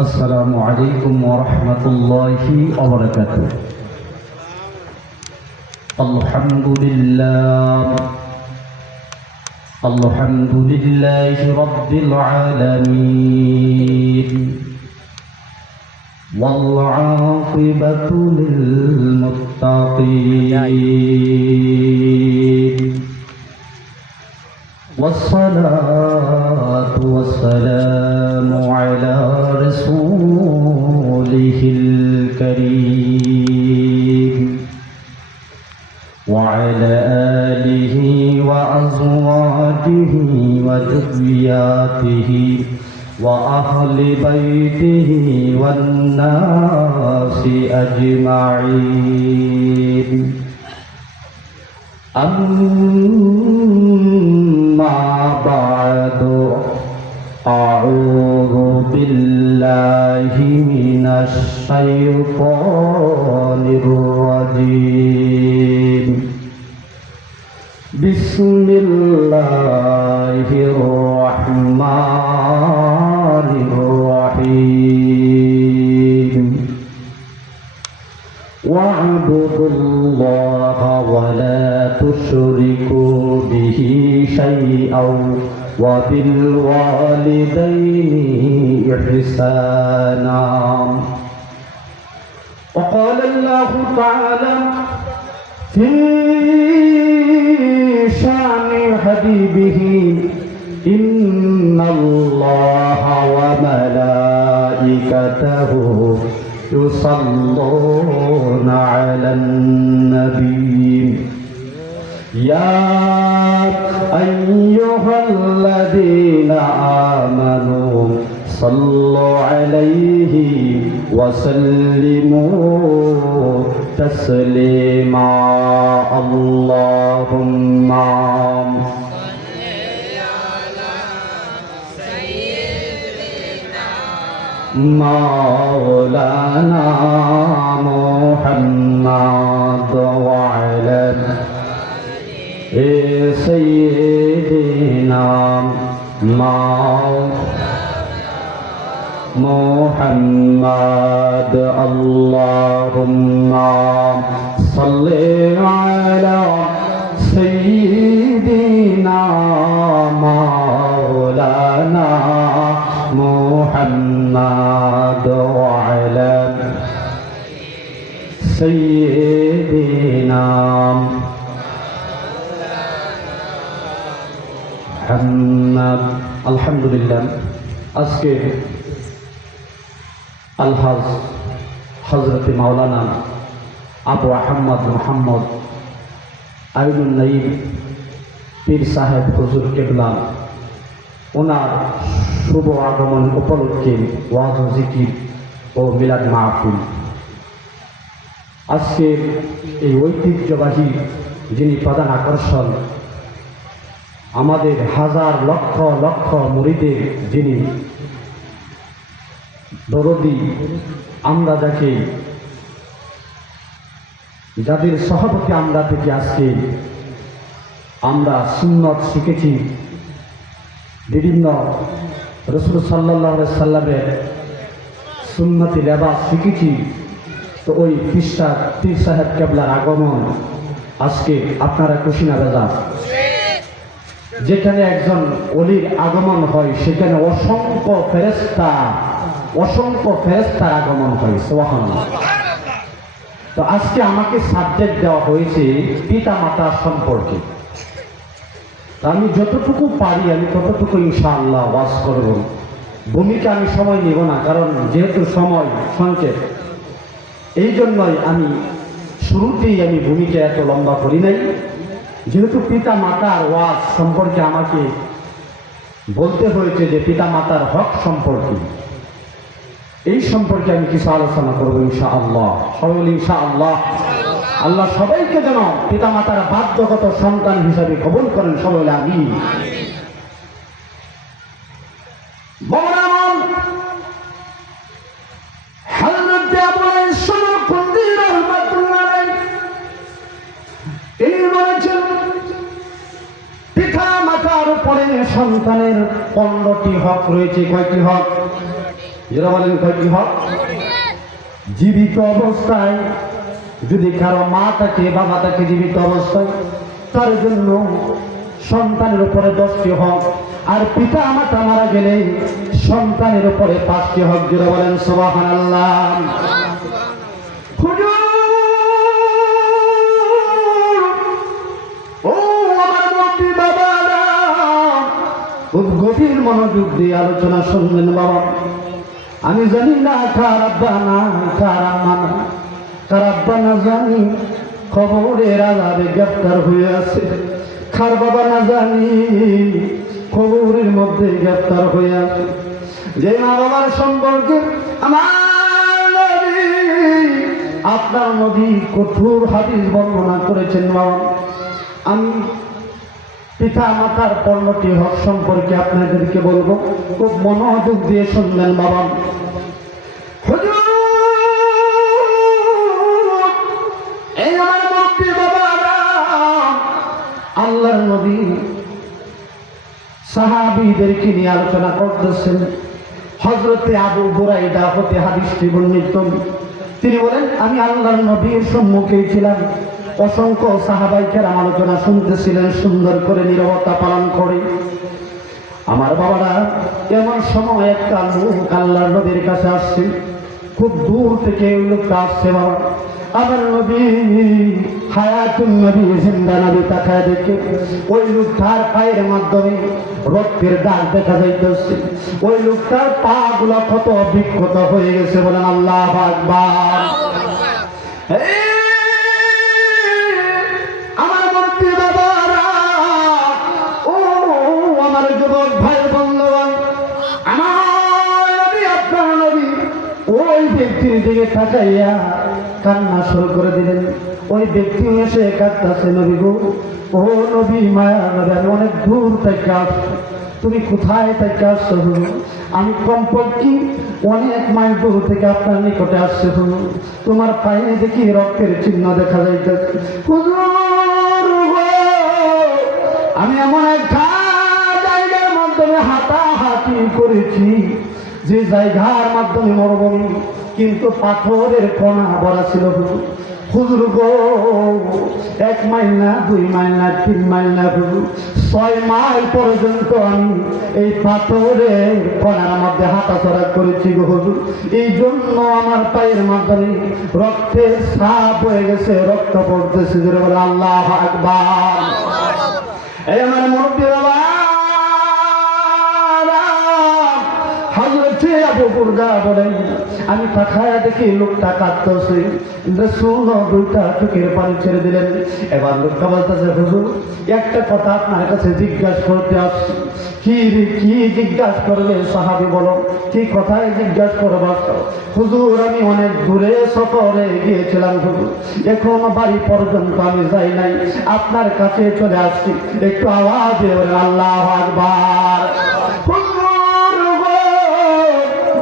السلام عليكم ورحمة الله وبركاته. الحمد لله رب العالمين والعاقبة للمتقين والصلاة والسلام على رسوله الكريم وعلى آله وأزواجه وذرياته وأهل بيته والناس أجمعين. أما بعد، أعوذ بالله من الشيطان الرجيم. بسم الله الرحمن الرحيم. واعبدوا الله ولا تشركوا به شيئا وبالوالدين إحسانا. وقال الله تعالى في شأن حبيبه: إن الله وملائكته يصلون على النبي يا أيها الذين آمنوا صلوا عليه وسلموا تسليما. اللهم مولانا محمد وعلى سيدنا محمد. اللهم صل على سيدنا مولانا محمد وعلى سيدنا محمد. আলহামদুলিল্লাহ, আজকে আলহাজ হযরত মাওলানা আবু আহমদ মুহাম্মদ আইনুন নাইব পীর সাহেব হুজুর কেবলা ওনার শুভ আগমন উপলক্ষে ওয়াজ ও জিকির ও মিলাদ মাহফিল। আজকের এই ঐতিহ্যবাহী যিনি প্রধান আকর্ষণ, আমাদের হাজার লক্ষ লক্ষ মুরিদের যিনি দরদি, আমরা যাদের সহবতে আমরা থেকে আজকে আমরা সুন্নত শিখেছি, বিভিন্ন রাসূল সাল্লাল্লাহু আলাইহি সাল্লামের সুন্নতি লেবাস শিখেছি। তো ওই পীর সাহেব কেবলার আগমন আজকে আপনারা খুশি না বেজার? যেখানে একজন ওলির আগমন হয় সেখানে অসংখ্য ফেরেশতার আগমন হয়। সুবহানাল্লাহ। তো আজকে আমাকে সাবজেক্ট দেওয়া হয়েছে পিতা মাতার সম্পর্কে। আমি যতটুকু পারি আমি ততটুকু ইনশাআল্লাহ ওয়াজ করব। ভূমিকা আমি সময় নেব না, কারণ যেহেতু সময় সংক্ষেপ, এই জন্যই আমি শুরুতেই ভূমিকা এত লম্বা করি নাই। যেহেতু পিতা মাতার ওয়াজ সম্পর্কে আমাকে বলতে হয়েছে যে পিতা মাতার হক সম্পর্কে, এই সম্পর্কে আমি কিছু আলোচনা করবো ইনশাআল্লাহ। সবাই বলি ইনশাআল্লাহ। আল্লাহ সবাইকে যেন পিতা মাতার বাধ্যগত সন্তান হিসাবে কবুল করেন। সবাই বলে আমিন। পিতা মাতার উপরে সন্তানের 15টি হক রয়েছে। কয়টি হক? যারা বলেন কি হক? জীবিত অবস্থায় যদি কারো মা থাকে, বাবা থাকে জীবিত অবস্থায়, তার জন্য সন্তানের উপরে 10টি হক, আর পিতা মাতা মারা গেলে সন্তানের উপরে 5টি হক। যারা বলেন সুবহানাল্লাহ। ও আমার মুরব্বি বাবারা, খুব গভীর মনোযোগ দিয়ে আলোচনা শুনবেন বাবা। আমি জানি না কার আব্বা না, কার আম্মা না, কার আব্বা না জানি খবরের আলাদা গ্রেফতার হয়ে আছে, কার বাবা না জানি খবরের মধ্যে গ্রেফতার হয়ে আছে। যে মা বাবার সম্পর্কে আমার নবী, আপনার নবী কঠোর হাদিস বর্ণনা করেছেন বাবা। আমি পিতা মাতার 15টি হক সম্পর্কে আপনাদেরকে বলবো, খুব মনোযোগ দিয়ে শুনবেন বাবা। এই আমার মুরব্বি বাবারা, আল্লাহর নবী সাহাবীদেরকে নিয়ে আলোচনা করতেছেন। হযরতে আবু বুরাইদা হতে হাদিসটি বর্ণিত। তিনি বলেন, আমি আল্লাহর নবীর সম্মুখেই ছিলাম, অসংখ্য সাহাবায়ে কেরাম আলোচনা শুনতেছিলেন সুন্দর করে নীরবতা পালন করে। আমার বাবারা, এমন সময় একটা লোক আল্লাহর নবীর কাছে আসছে, খুব দূর থেকে ওই লোকটা আসছে বাবা। আমার নবী হায়াতুন নবী, জিন্দা নবী, তাকায় দেখে ওই লোকটার পায়ের মাধ্যমে রক্তের দাগ দেখা যাইতেছে। ওই লোকটার পা গুলা কত বিক্ষত হয়ে গেছে, বলেন আল্লাহু আকবার। আমার মুরব্বি বাবারা, ও আমার যুবক ভাই বন্ধুগণ, আমার নবী, আপনার নবী ওই ব্যক্তির দিকে তাকাইয়া কান্না শুরু করে দিলেন। ওই ব্যক্তি এসে কাঁদতেছে, নবী গো, ও নবী, মায়া নবী, আমি অনেক দূর থেকে আসছি, তুমি কোথায় থেকে আসছো? আমি কমপক্ষে অনেক মাইল দূর থেকে আপনার নিকটে আসছে, তোমার পায়ে দেখি রক্তের চিহ্ন দেখা যাইতেছে। আমি এমন একটা জায়গার মাধ্যমে হাঁটাহাঁটি করেছি, যে জায়গার মাধ্যমে মরুভূমি, কিন্তু পাথরের কণা ভরা ছিল। হুজুর গো, 1 মাইল না, 2 মাইল না, 3 মাইল না, 6 মাইল পর্যন্ত আমি এই পাথরের কণার মধ্যে হাঁটাচলা করেছি গো হুজুর। এই জন্য আমার পায়ের মাধ্যমে রক্তের ছাপ হয়ে গেছে, রক্ত পড়তেছে। বলে আল্লাহু আকবার। এই আমার মুরব্বি বাবা, হযরতে আবু বুরদা বলেন, আমি তাকায়া দেখি লোকটা কাঁদতেছে। রাসূল 2টা চোখের পানি ছেড়ে দিলেন। এবার লোকটা বলতেছে, হুজুর, একটা কথা আপনার কাছে জিজ্ঞাসা করতে আসছি। কি জিজ্ঞাসা করবে? সাহাবী বলো, কি কথাই জিজ্ঞাসা করবো? হুজুর, আমি অনেক দূরে সফরে গিয়েছিলাম হুজুর, এখনো বাড়ি পর্যন্ত আমি যাই নাই, আপনার কাছে চলে আসছি, একটু আওয়াজ দিয়ে বলেন আল্লাহু আকবার।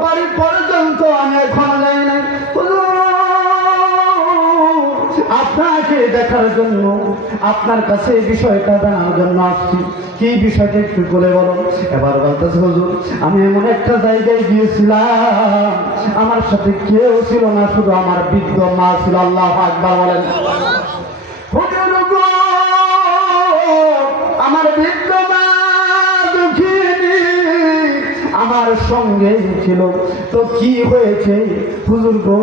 বাড়ি পর্যন্ত আমি এখনো যাই নাই, আপনাকে দেখার জন্য, আপনার কাছে বিষয়টা জানার জন্য আসছি। কি বিষয়টা একটু বলে বলো। এবার বলতেছে, হুজুর, আমি এমন একটা জায়গায় গিয়েছিলাম, আমার সাথে কেউ ছিল না, শুধু আমার বৃদ্ধ মা ছিল। আল্লাহু আকবার বলেন। হুজুর গো, আমার বৃদ্ধ মা দুঃখিনী আমার সঙ্গে ছিল। তো কি হয়েছে হুজুর গো?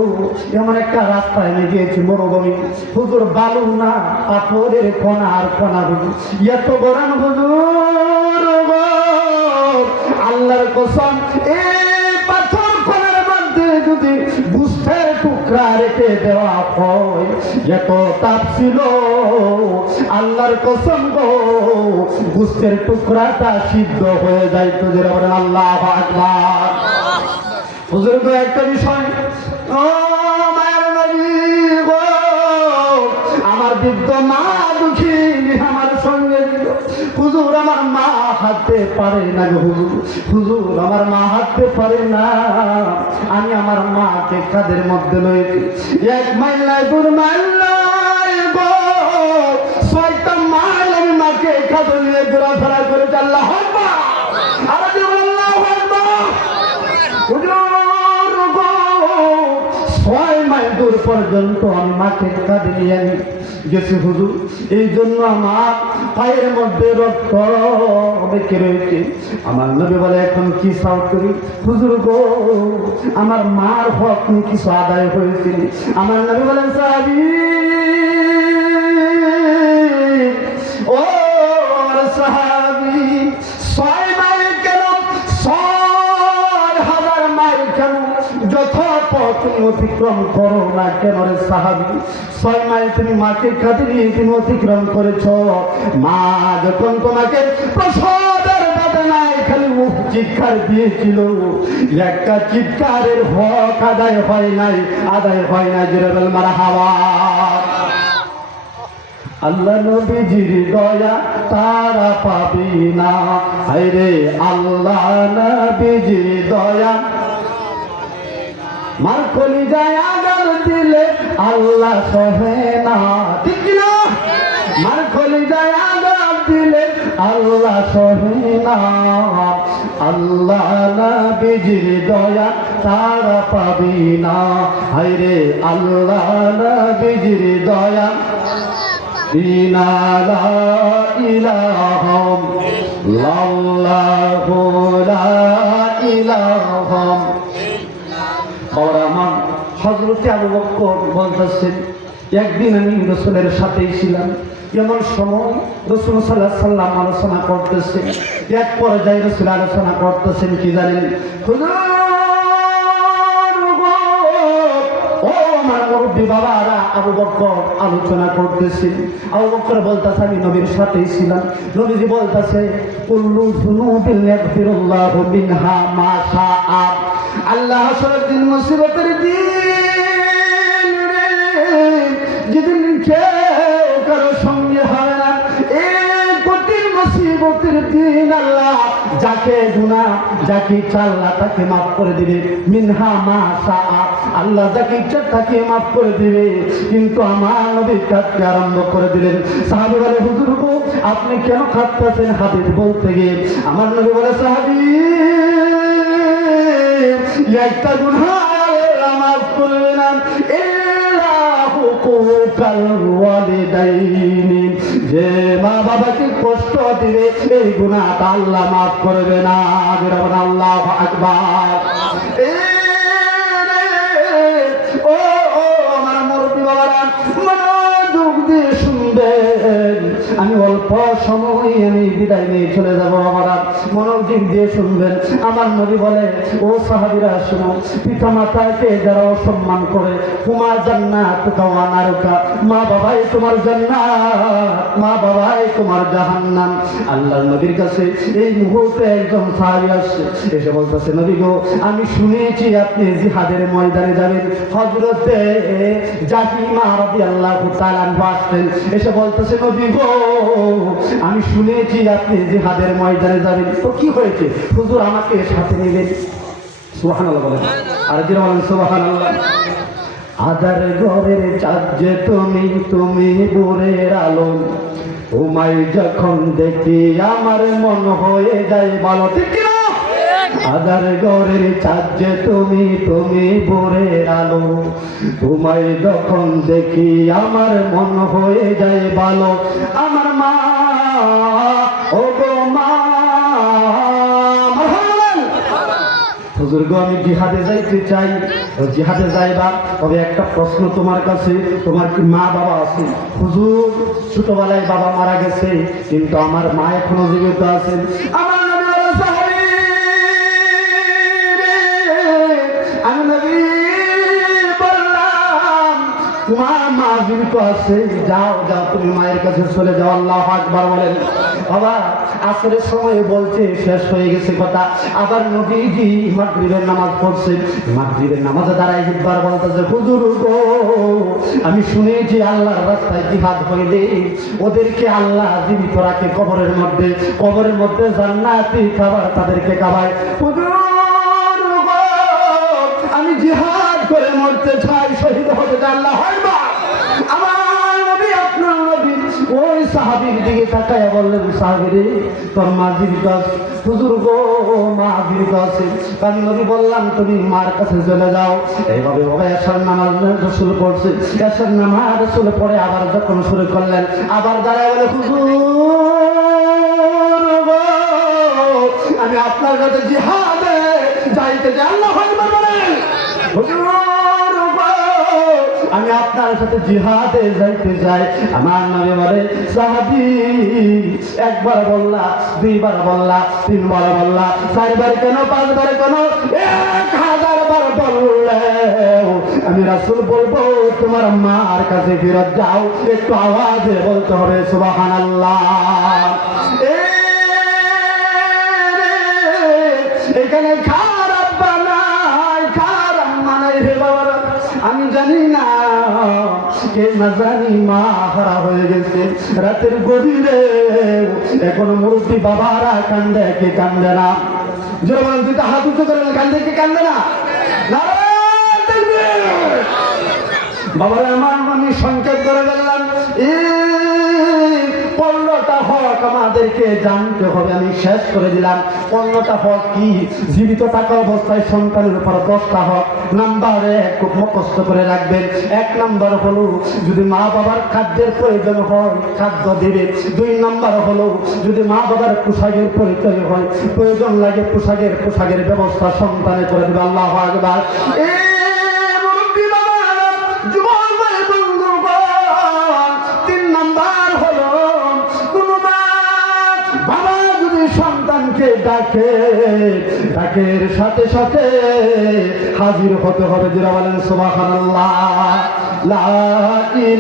এমন একটা রাস্তায় নিয়ে গিয়েছি, মরুভূমি হুজুর, বালু না, পাথরের কণা আর কণা হুজুর, এত গরম হুজুর গো, আল্লাহর কসম, এই পাথর কণার মধ্যে যদি গোশতের টুকরা রেখে দেওয়া হয়, এত তাপ ছিল, আল্লাহর কসম গো, গোশতের টুকরাটা সিদ্ধ হয়ে যাইতো। যেটা বলেন আল্লাহু আকবার। হুজুর গো, একটা বিষয়, ও মায়ের নবী গো, আমার বৃদ্ধ মা দুঃখী আমার সঙ্গে ছিল। হুজুর, আমার মা হাঁটতে পারে না গো হুজুর, আমার মা হাঁটতে পারে না। আমি আমার মাকে কাঁধের মধ্যে লয়েছি, 1 মাইল নয়, 2 মাইল নয় গো, 6টা মাইল আমি মাকে কাঁধে নিয়ে ঘোরাফেরা করেছি। আল্লাহু আকবার। আল্লাহু আকবার। হুজুর দূর পর্যন্ত আমি মাকে কাঁধে নিয়ে আমি গেছি হুজুর। এই জন্য আমার পায়ের মধ্যে রক্ত বেঁকে রয়েছে। আমার নবী বলে এখন কি চাও করি? হুজুর গো, আমার মার হক কিছু আদায় হয়েছে। আমার নবী বলেন সাহাবী, ও সাহাবী, 6 মাইল কেন, 6,000 মাইল কেন, যত পথ তুমি অতিক্রম করো না কেন রে সাহাবী, 6 মাইল তুমি মাকে কাঁধে নিয়ে তুমি অতিক্রম করেছ। মা যখন তোমাকে প্রসবের বেদনায় খালি মুখ চিৎকার দিয়েছিল, একটা চিৎকারের হক আদায় হয় নাই, আদায় হয় নাই। জেরেবেল মারহাবা। আল্লাহ নবীজির দয়া তারা পাবি না, হায়রে আল্লাহ নবীজির দয়া। মার কলিজায় আঘাত দিলে আল্লাহ সহে না, ঠিক না? মার কলিজায় আঘাত দিলে আল্লাহ সহে না। আল্লাহ নবীজির দয়া তারা পাবি না, হায়রে আল্লাহ নবীজির দয়া। বিনা লা ইলাহা ইল্লাল্লাহু লা ইলাহা। আমার হযরত আবু বকর বলতেছেন, একদিন আমি রাসূলের সাথেই ছিলাম। এমন সময় রাসূল সাল্লাল্লাহু আলাইহি ওয়াসাল্লাম আলোচনা করতেছেন। এক পর্যায়ে রাসূল আলোচনা করতেছেন কি জানেন? হুজুর ও আমার মুরব্বী বাবারা, আবু বকর আলোচনা করতেছেন। আবু বকর বলতেছে আমি নবীর সাথেই ছিলাম। নবীজি বলতেছে কুল্লু যুনুবিন ইয়াগফিরুল্লাহু মিনহা মা শাআ। আল্লাহ হাসরের দিন, মুসিবতের দিন, যেদিন কেউ কারো সঙ্গে হয় না, এই কঠিন মুসিবতের দিন আল্লাহ যাকে গুনাহ, যাকে ইচ্ছা আল্লাহ তাকে মাফ করে দিবে। মিনহা মা শাআ, আল্লাহ যাকে ইচ্ছা তাকে মাফ করে দিবে। কিন্তু আমার নবী কাঁদতে আরম্ভ করে দিলেন। সাহাবী বলে হুজুর গো, আপনি কেন কাঁদতেছেন? হাদিস বলতে গিয়ে আমার নবী বলে সাহাবী, একটা গুনাহ মাফ করবে না, হুকুকাল ওয়ালিদাইনি, যে মা বাবাকে কষ্ট দিবে এই গুনাহটা আল্লাহ মাফ করবে না। আল্লাহু আকবার। ও ও আমার মুরব্বী বাবারা, মনোযোগ দিয়ে শুনবেন। আমি অল্প সময় আমি বিদায় নিয়ে চলে যাব। বাবারা মনোযোগ দিয়ে শুনবেন। আমার নবী বলে, ও সাহাবীরা শুনো, পিতা মাতাকে যারা অসম্মান করে, তোমার জান্নাতুকা ওয়া নারুকা, মা বাবাই তোমার জান্নাত, মা বাবাই তোমার জাহান্নাম। আল্লাহর নবীর কাছে এই মুহূর্তে একজন সাহাবী আসছে, এসে বলতেছে নবী গো, আমি শুনেছি আপনি জিহাদের ময়দানে যাবেন। হযরতে জাহিমা রাদিয়াল্লাহু তাআলা আসতেন, এসে বলতেছে নবী গো, আমি শুনেছি আপনি জিহাদের ময়দানে যাবেন, তো কি হয়েছে হুজুর, আমাকে সাথে নেবেন? সুবহানাল্লাহ বলেন, আর যারা বলেন সুবহানাল্লাহ। আদার ঘরের চাঁদ যে তুমি, তুমি ভোরের আলো, তোমায় যখন দেখি আমার মন হয়ে যায় ভালো, ঠিক না? আদার ঘরের চাঁদ যে তুমি, তুমি ভোরের আলো, তোমায় যখন দেখি আমার মন হয়ে যায় ভালো। আমার মা, ও গো মা, হুজুর গো, আমি জিহাদে যাইতে চাই। জিহাদে যাইবা, তবে একটা প্রশ্ন তোমার কাছে, তোমার কি মা বাবা আছে? হুজুর ছোটবেলায় বাবা মারা গেছে, কিন্তু আমার মা এখনো জীবিত আছেন। আমার তোমার মা জীবিত আছে, যাও যাও, তুমি মায়ের কাছে চলে যাও। আল্লাহু আকবার বলেন। বাবা আসরের সময় বলছে শেষ হয়ে গেছে কথা, আবার নবীজি মাগরিবের নামাজ পড়ছেন। মাগরিবের নামাজে দাঁড়ায় একবার বলতেছে, হুজুর গো, আমি শুনেছি আল্লাহর রাস্তায় জিহাদ হইলে ওদেরকে আল্লাহ জীবিত রাখে কবরের মধ্যে, কবরের মধ্যে জান্নাতি খাবার তাদেরকে খাওয়ায়। হুজুর গো, আমি জিহাদ করে মরতে চাই, শহীদ হতে চাই। আল্লাহ হয় না, আমার নবী আপনার নবী ওই সাহাবীর দিকে তাকায়া বললেন, সাহাবী রে, তোর মা জীবিত আছে? হুজুর গো, মা জীবিত আছে। আমি নবী বললাম, তুমি মার কাছে চলে যাও। এইভাবে বাবা এশার নামাজ রাসূল পড়ছে, এশার নামাজ রাসূল পড়ে আবার যখন শুরু করলেন, আবার দাঁড়ায় বলে, হুজুর গো, আমি আপনার কাছে জিহাদে যাইতে চাই। আল্লাহু আকবার বলেন। হুজুর গো, আমি আপনার সাথে জিহাদে যাইতে চাই। আমার নবী বলে, সাহাবী, একবার বললা, দুইবার বললা, তিনবার বললা, চারবার কেন, পাঁচবার কেন, 1000 বার বললে আমি রাসূল বলবো তোমার মার কাছে ফেরত যাও। একটু আওয়াজে বলতে হবে সুবহানাল্লাহ। এখানে খারাপ বানাই, খারাপ মানাই রে বাবারা। আমি জানি না কে না জানি মা হারা হয়ে গেছে রাতের গভীরে। এখন মুরব্বী বাবারা কান্দে, কে কান্দে না? যারা বলেন তুই তো হাত উঁচু করে কান্দে, কে কান্দে না? বাবারা আমার, আমি সংকেত করে গেলাম, 15টা হক আমাদেরকে জানতে হবে। আমি শেষ করে দিলাম। 15টা হক কি? জীবিত থাকা অবস্থায় সন্তানের উপর 10টা হক। নাম্বার 1 খুব মুখস্থ করে রাখবেন। 1 নাম্বার হলো, যদি মা বাবার খাদ্যের প্রয়োজন হয় খাদ্য দিবে। 2 নাম্বার হলো, যদি মা বাবার পোশাকের প্রয়োজন লাগে পোশাকের ব্যবস্থা সন্তানে করে দেবে। আল্লাহু আকবার। সন্তানকে ডাকের সাথে সাথে হাজির হতে হবে। যারা বলেন সুবহানাল্লাহ, লা ইলাহা